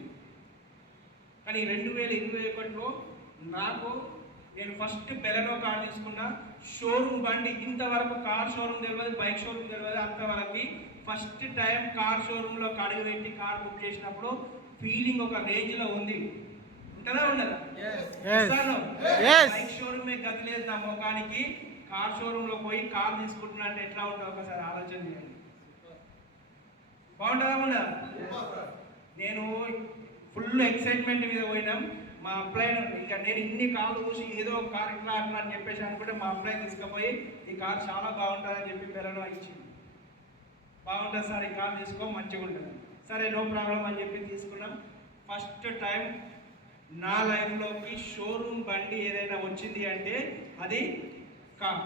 కానీ 2021లో నేను ఫస్ట్ బెలెనో కార్ తీసుకున్నా. షోరూమ్ బండి, ఇంతవరకు కార్ షోరూమ్ తెలియదు, బైక్ షోరూమ్ తెలియదు. అంతవరకు ఫస్ట్ టైం కార్ షోరూంలో అడుగు పెట్టి కార్ బుక్ చేసినప్పుడు ఫీలింగ్ ఒక రేంజ్లో ఉంది. ఉంటుందా ఉండదా? బైక్ షోరూమే గదిలేదు నా ముఖానికి. కార్ షోరూంలో పోయి కార్ తీసుకుంటున్నా అంటే ఎట్లా ఉంటుందో ఒకసారి ఆలోచన చేయండి. బాగుంటుందా ఉండదా? నేను ఫుల్ ఎక్సైట్మెంట్ మీద పోయినాం. మా అప్లైన్ ఇక నేను ఇన్ని కార్లు చూసి ఏదో ఒక కార్ ఇట్లా అట్లా అని చెప్పేసి అనుకుంటే మా అప్లైన్ తీసుకుపోయి ఈ కార్ చాలా బాగుంటుందని చెప్పి బెలెనో ఇచ్చింది. బాగుంటుంది సార్, ఈ కార్ తీసుకో మంచిగా ఉంటుంది. సరే నో ప్రాబ్లం అని చెప్పి తీసుకున్నాం. ఫస్ట్ టైం నా లైఫ్లోకి షోరూమ్ బండి ఏదైనా వచ్చింది అంటే అది కార్.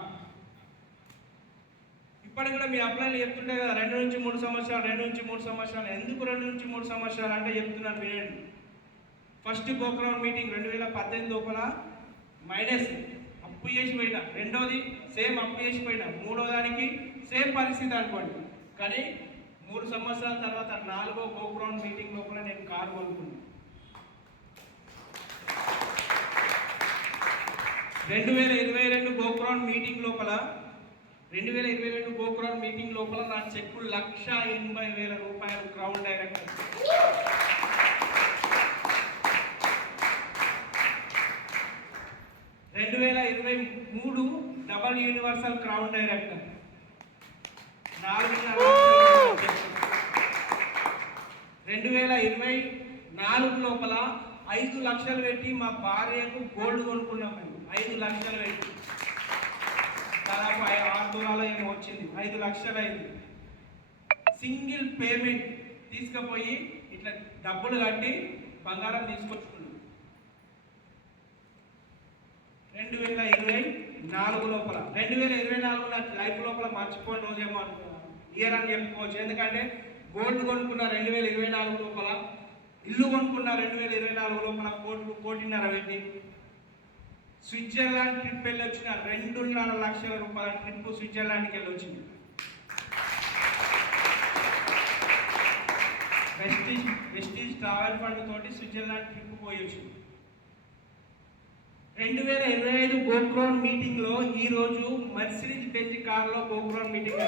ఇప్పటికి కూడా మీ అప్లైన్లు చెప్తుంటే కదా 2 నుంచి 3 సంవత్సరాలు, 2 నుంచి 3 సంవత్సరాలు. ఎందుకు 2 నుంచి 3 సంవత్సరాలు అంటే చెప్తున్నాను వినండి. ఫస్ట్ గోక్రౌండ్ మీటింగ్ 2018 లోపల మైనస్ అప్పు చేసి పోయినా, రెండోది సేమ్ అప్పు చేసి పోయినా, మూడో దానికి సేమ్ పరిస్థితి అనుకోండి. కానీ 3 సంవత్సరాల తర్వాత 4వ గోక్రౌండ్ మీటింగ్ లోపల నేను కారు కొనుక్కున్నాను. 2022 గోక్రౌండ్ మీటింగ్ లోపల 2022 గోక్రౌండ్ మీటింగ్ లోపల నా చెక్కు 1,80,000 రూపాయలు crown director. 2023 double universal crown director 2024 లోపల 5 లక్షలు పెట్టి మా భార్యకు గోల్డ్ కొనుక్కున్నాం. మేము 5 లక్షలు పెట్టి, దాదాపు 6 తులాలు ఏమో వచ్చింది. 5 లక్షలు అయింది. సింగిల్ పేమెంట్ తీసుకుపోయి ఇట్లా డబ్బులు కట్టి బంగారం తీసుకొచ్చుకున్నాం. 2024 లోపల 2024 నా లైఫ్ లోపల మర్చిపోయిన రోజేమో అనుకున్నాను, ఇయర్ అని చెప్పుకోవచ్చు. ఎందుకంటే గోల్డ్ కొనుక్కున్న 2024 లోపల, ఇల్లు కొనుక్కున్న 2024 లోపల 1.5 పెట్టి స్విట్జర్లాండ్ ట్రిప్ వెళ్ళి వచ్చిన 2.5 లక్షల రూపాయల ట్రిప్ స్విట్జర్లాండ్కి వెళ్ళి వచ్చింది. వెస్టీజ్ ట్రావెల్ ఫండ్ తోటి స్విట్జర్లాండ్ ట్రిప్ పోయి వచ్చింది. 2025 గోక్రౌన్ మీటింగ్ లో ఈ రోజు మర్సిడీస్ బెంజ్ కార్ లో గోక్రౌన్ మీటింగ్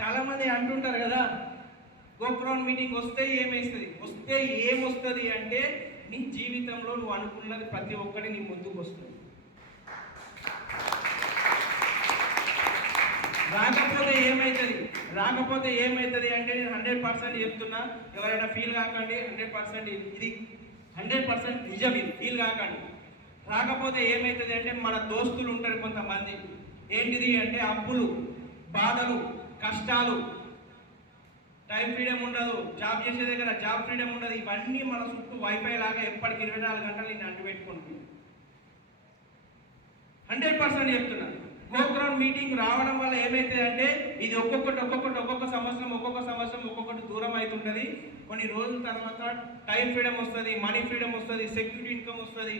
చాలా మంది అంటుంటారు కదా, గోక్రౌన్ మీటింగ్ వస్తే ఏమొస్తుంది అంటే నీ జీవితంలో నువ్వు అనుకున్నది ప్రతి ఒక్కటి నీ ముందుకు వస్తుంది. రాకపోతే ఏమవుతుంది అంటే నేను 100% చెప్తున్నా, ఎవరైనా ఫీల్ కాకండి. 100% ఇది 100% నిజం, ఇది ఫీల్ కాకండి. రాకపోతే ఏమవుతుంది అంటే మన దోస్తులు ఉంటారు కొంతమంది, ఏంటిది అంటే అప్పులు, బాధలు, కష్టాలు, టైం ఫ్రీడమ్ ఉండదు, జాబ్ చేసే దగ్గర జాబ్ ఫ్రీడమ్ ఉండదు. ఇవన్నీ మన చుట్టూ వైఫై లాగా ఎప్పటికి 24 గంటలు నేను అంటు పెట్టుకుంటున్నాను. 100% చెప్తున్నా. గోక్రౌన్ మీటింగ్ రావడం వల్ల ఏమైతే అంటే ఇది ఒక్కొక్క సంవత్సరం ఒక్కొక్కటి దూరం అవుతుంటుంది. కొన్ని రోజుల తర్వాత టైం ఫ్రీడమ్ వస్తుంది, మనీ ఫ్రీడమ్ వస్తుంది, సెక్యూరిటీ ఇన్కమ్ వస్తుంది.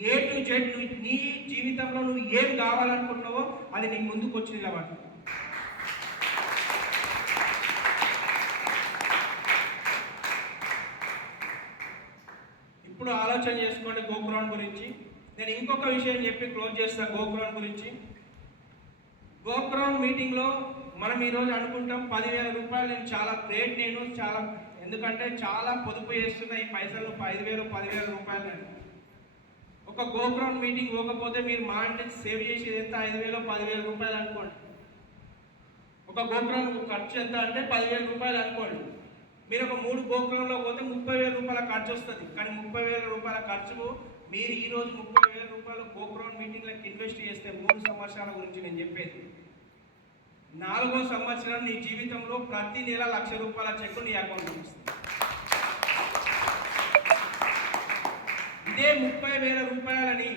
A to Z నీ జీవితంలో నువ్వు ఏం కావాలనుకుంటున్నావో అది నీకు ముందుకు వచ్చింది కాబట్టి. ఇప్పుడు ఆలోచన చేసుకోండి గోక్రౌన్ గురించి. నేను ఇంకొక విషయం చెప్పి క్లోజ్ చేస్తాను గోక్రౌన్ గురించి. గోక్రౌన్ మీటింగ్లో మనం ఈరోజు అనుకుంటాం 10,000 రూపాయలు నేను చాలా గ్రేట్, ఎందుకంటే చాలా పొదుపు చేస్తున్న ఈ పైసలు 5,000-10,000 రూపాయలు. నేను ఒక గోక్రౌన్ మీటింగ్ పోకపోతే మీరు మా అంటే సేవ్ చేసేది ఎంత? 5,000-10,000 రూపాయలు అనుకోండి. ఒక గోక్రౌన్ ఖర్చు ఎంత అంటే 10,000 రూపాయలు అనుకోండి. మీరు ఒక 3 గోక్రౌన్లో పోతే 30,000 రూపాయల ఖర్చు వస్తుంది. కానీ 30,000 రూపాయల ఖర్చుకు మీరు ఈరోజు 30,000 రూపాయలు గోక్రౌన్ మీటింగ్లకు ఇన్వెస్ట్ చేస్తే 3 సంవత్సరాల గురించి నేను చెప్పేది, 4వ సంవత్సరం నీ జీవితంలో ప్రతి నెల 1,00,000 రూపాయల చెక్కు నీ అకౌంట్కి వస్తుంది. ఇదే 30,000 రూపాయలని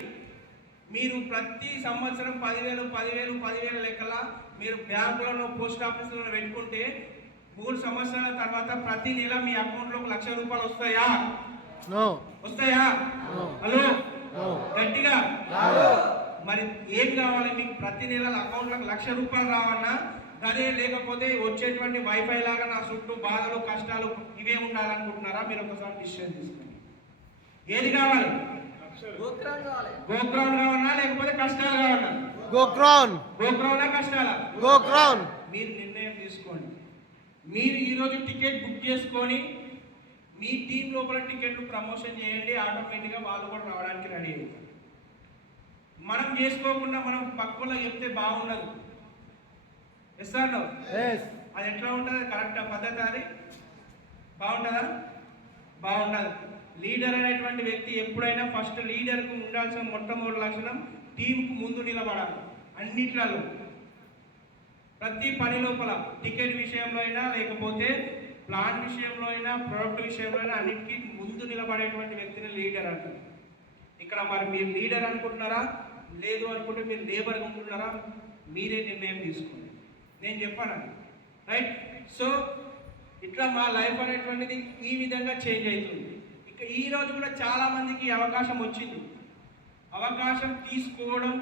మీరు ప్రతి సంవత్సరం 10,000 లెక్కల మీరు బ్యాంకులను, పోస్ట్ ఆఫీసులను పెట్టుకుంటే 3 సంవత్సరాల తర్వాత ప్రతి నెల మీ అకౌంట్లోకి 1,00,000 రూపాయలు వస్తాయా? వస్తాయా? హలో, గట్టిగా. మరి ఏం కావాలి మీకు? ప్రతి నెల అకౌంట్లకు 1,00,000 రూపాయలు రావన్నా అదే, లేకపోతే వచ్చేటువంటి వైఫై లాగా నా చుట్టూ బాధలు, కష్టాలు ఇవే ఉండాలనుకుంటున్నారా? మీరు ఒకసారి డిసిషన్ తీసుకోండి. ఏది కావాలి? గోక్రౌన్ కావాలన్నా లేకపోతే కష్టాలు కావాలన్నా? గోక్రౌనా కష్టాలా? గోక్రౌన్. మీరు నిర్ణయం తీసుకోండి. మీరు ఈరోజు టికెట్ బుక్ చేసుకొని మీ టీం లోపల టికెట్లు ప్రమోషన్ చేయండి, ఆటోమేటిక్గా వాళ్ళు కూడా రావడానికి రెడీ అవుతారు. మనం చేసుకోకుండా మనం పక్కలో చెప్తే బాగుండదు. ఇస్తాను అది ఎట్లా ఉంటుంది? కరెక్ట్ పద్ధతి అది బాగుంటుందా? బాగుండదు. లీడర్ అనేటువంటి వ్యక్తి ఎప్పుడైనా ఫస్ట్ లీడర్కు ఉండాల్సిన మొట్టమొదటి లక్షణం టీంకు ముందు నిలబడాలి. అన్నిట్లలో, ప్రతి పని లోపల, టికెట్ విషయంలో అయినా, లేకపోతే ప్లాన్ విషయంలో అయినా, ప్రొడక్ట్ విషయంలో అయినా అన్నిటికీ ముందు నిలబడేటువంటి వ్యక్తిని లీడర్ అంటారు. ఇక్కడ మరి మీరు లీడర్ అనుకుంటున్నారా, లేదు అనుకుంటే మీరు లేబర్ అనుకుంటున్నారా? మీరే నిర్ణయం తీసుకోండి. నేను చెప్పాను రైట్. సో ఇట్లా మా లైఫ్ అనేటువంటిది ఈ విధంగా చేంజ్ అవుతుంది. ఇక ఈ రోజు కూడా చాలా మందికి అవకాశం వచ్చింది. అవకాశం తీసుకోవడం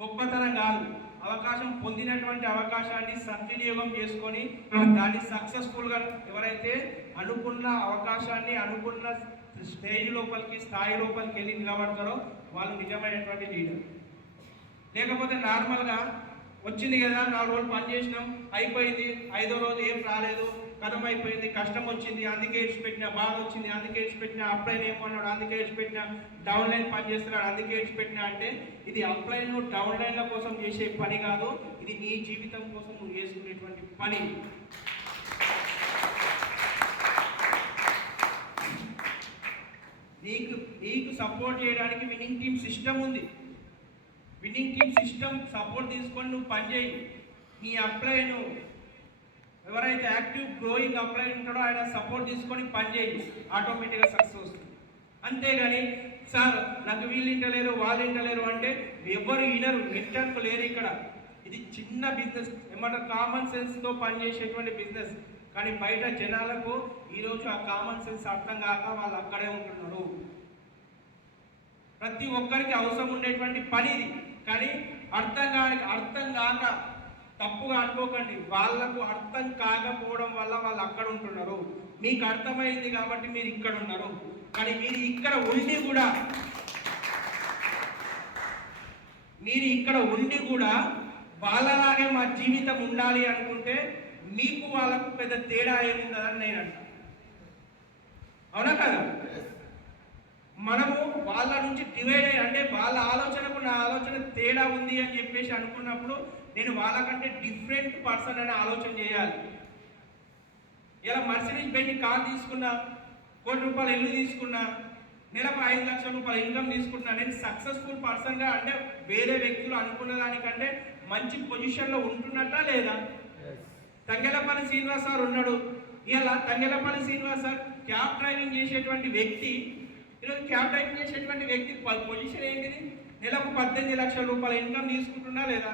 గొప్పతనం కాదు, అవకాశం పొందినటువంటి అవకాశాన్ని సద్వినియోగం చేసుకొని దాన్ని సక్సెస్ఫుల్గా ఎవరైతే అనుకున్న అవకాశాన్ని అనుకున్న స్టేజ్ లోపలికి స్థాయి లోపలికి వెళ్ళి నిలబడతారో వాళ్ళు నిజమైనటువంటి లీడర్. లేకపోతే నార్మల్గా వచ్చింది కదా 4 రోజులు పని చేసినాం అయిపోయింది, 5వ రోజు ఏం రాలేదు, కథం అయిపోయింది, కష్టం వచ్చింది అందుకే ఇచ్చిపెట్టినా, బాధ వచ్చింది అందుకే ఇచ్చిపెట్టినా, అప్లైన్ ఏమన్నాడు అందుకే ఇచ్చిపెట్టినా, డౌన్లైన్ పని చేస్తున్నాడు అందుకే ఇచ్చిపెట్టినా అంటే ఇది అప్లైన్ డౌన్లైన్ల కోసం చేసే పని కాదు, ఇది నీ జీవితం కోసం నువ్వు చేసుకునేటువంటి పని. నీకు సపోర్ట్ చేయడానికి విన్నింగ్ టీమ్ సిస్టమ్ ఉంది. విన్నింగ్ టీమ్ సిస్టమ్ సపోర్ట్ తీసుకొని నువ్వు పనిచేయి. నీ అప్లైను ఎవరైతే యాక్టివ్ గ్రోయింగ్ అప్లైన్ ఉంటాడో ఆయన సపోర్ట్ తీసుకొని పనిచేయి, ఆటోమేటిక్గా సక్సెస్ వస్తుంది. అంతేగాని సార్ నాకు వీళ్ళు ఇంటలేరు వాళ్ళు ఇంటలేరు అంటే ఎవరు వినటానికి లేరు. ఇక్కడ ఇది చిన్న బిజినెస్, ఏమంటారు కామన్ సెన్స్తో పనిచేసేటువంటి బిజినెస్. కానీ బయట జనాలకు ఈరోజు ఆ కామన్ సెన్స్ అర్థం కాక వాళ్ళు అక్కడే ఉంటున్నారు. ప్రతి ఒక్కరికి అవసరం ఉండేటువంటి పని ఇది, కానీ అర్థం కాక తప్పుగా అనుకోకండి, వాళ్ళకు అర్థం కాకపోవడం వల్ల వాళ్ళు అక్కడ ఉంటున్నారు. మీకు అర్థమైంది కాబట్టి మీరు ఇక్కడ ఉన్నారు. కానీ మీరు ఇక్కడ ఉండి కూడా వాళ్ళలాగే మా జీవితం ఉండాలి అనుకుంటే మీకు వాళ్ళకు పెద్ద తేడా ఏముందని నేను అంటాను. అవునా కదా? మనము వాళ్ళ నుంచి డివైడ్ అయ్యి అంటే వాళ్ళ ఆలోచనకు నా ఆలోచన తేడా ఉంది అని చెప్పేసి అనుకున్నప్పుడు నేను వాళ్ళకంటే డిఫరెంట్ పర్సన్ అని ఆలోచన చేయాలి. ఇలా మర్సిడీస్ బెంజ్ కార్ తీసుకున్నా, ₹1 కోటి ఇల్లు తీసుకున్నా, నెలకు 5 లక్షల రూపాయల ఇన్కమ్ తీసుకుంటున్నా, నేను సక్సెస్ఫుల్ పర్సన్గా అంటే వేరే వ్యక్తులు అనుకున్న దానికంటే మంచి పొజిషన్లో ఉంటున్నట్టా లేదా? తంగెలపల్లి శ్రీనివాస్ సార్ ఉన్నాడు. ఇలా తంగెలపల్లి శ్రీనివాస్ సార్ క్యాబ్ డ్రైవింగ్ చేసేటువంటి వ్యక్తి, ఈరోజు క్యాబ్ డ్రైవింగ్ చేసేటువంటి వ్యక్తి పొజిషన్ ఏంటిది? నెలకు 18 లక్షల రూపాయల ఇన్కమ్ తీసుకుంటున్నా లేదా?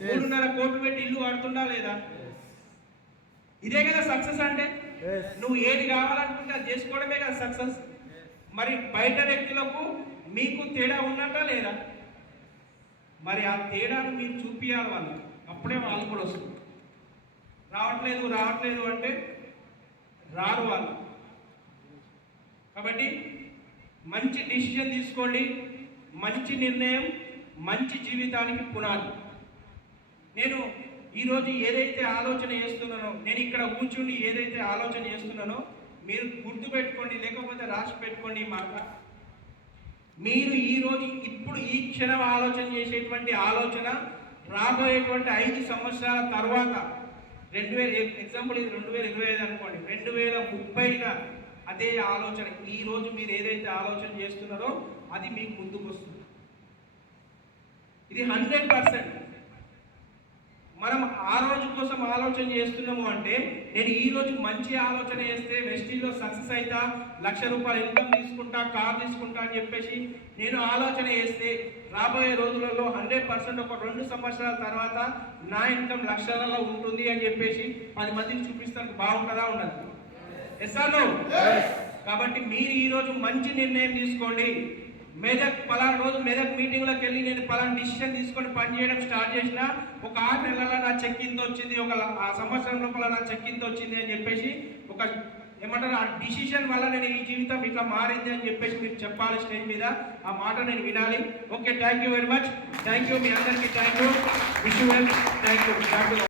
3.5 కోట్లు పెట్టి ఇల్లు కడుతున్నా లేదా? ఇదే కదా సక్సెస్ అంటే. నువ్వు ఏది కావాలనుకుంటే అది చేసుకోవడమే కదా సక్సెస్. మరి బయట వ్యక్తులకు మీకు తేడా ఉన్నట్టా లేదా? మరి ఆ తేడాను మీరు చూపించాలి వాళ్ళు, అప్పుడే వాళ్ళు కూడా వస్తుంది. రావట్లేదు అంటే రారు వాళ్ళు. కాబట్టి మంచి డిసిజన్ తీసుకోండి. మంచి నిర్ణయం మంచి జీవితానికి పునాది. నేను ఈరోజు ఏదైతే ఆలోచన చేస్తున్నానో, నేను ఇక్కడ కూర్చుని ఏదైతే ఆలోచన చేస్తున్నానో మీరు గుర్తుపెట్టుకోండి, లేకపోతే రాసి పెట్టుకోండి ఈ మాట. మీరు ఈరోజు ఇప్పుడు ఈ క్షణం ఆలోచన చేసేటువంటి ఆలోచన రాబోయేటువంటి 5 సంవత్సరాల తర్వాత ఎగ్జాంపుల్ ఇది 2025 అనుకోండి, 2030గా అదే ఆలోచన ఈరోజు మీరు ఏదైతే ఆలోచన చేస్తున్నారో అది మీకు ముందుకు వస్తుంది. ఇది 100%. మనం ఆ రోజు కోసం ఆలోచన చేస్తున్నాము అంటే నేను ఈ రోజు మంచి ఆలోచన చేస్తే వెస్టీజ్లో సక్సెస్ అవుతా, ₹1,00,000 ఇన్కమ్ తీసుకుంటా, కార్ తీసుకుంటా అని చెప్పేసి నేను ఆలోచన చేస్తే రాబోయే రోజులలో 100% ఒక 2 సంవత్సరాల తర్వాత నా ఇన్కమ్ లక్షలలో ఉంటుంది అని చెప్పేసి 10 మందికి చూపిస్తానికి బాగుంటుందా ఉండదు? Yes or no? కాబట్టి మీరు ఈరోజు మంచి నిర్ణయం తీసుకోండి. పలానా రోజు మెదక్ మీటింగ్లోకి వెళ్ళి నేను పలానా డిసిషన్ తీసుకొని పనిచేయడం స్టార్ట్ చేసిన ఒక 6 నెలల నా చెక్ ఇంత వచ్చింది, ఒక సంవత్సరం లోపల నా చెక్ ఇంత వచ్చింది అని చెప్పేసి ఒక ఏమంటారు ఆ డిసిషన్ వల్ల నేను ఈ జీవితం ఇట్లా మారింది అని చెప్పేసి మీరు చెప్పాలి స్టేజ్ మీద. ఆ మాట నేను వినాలి. Okay, thank you very much. Thank you మీ అందరికీ. Thank you. Wish you well. Thank you.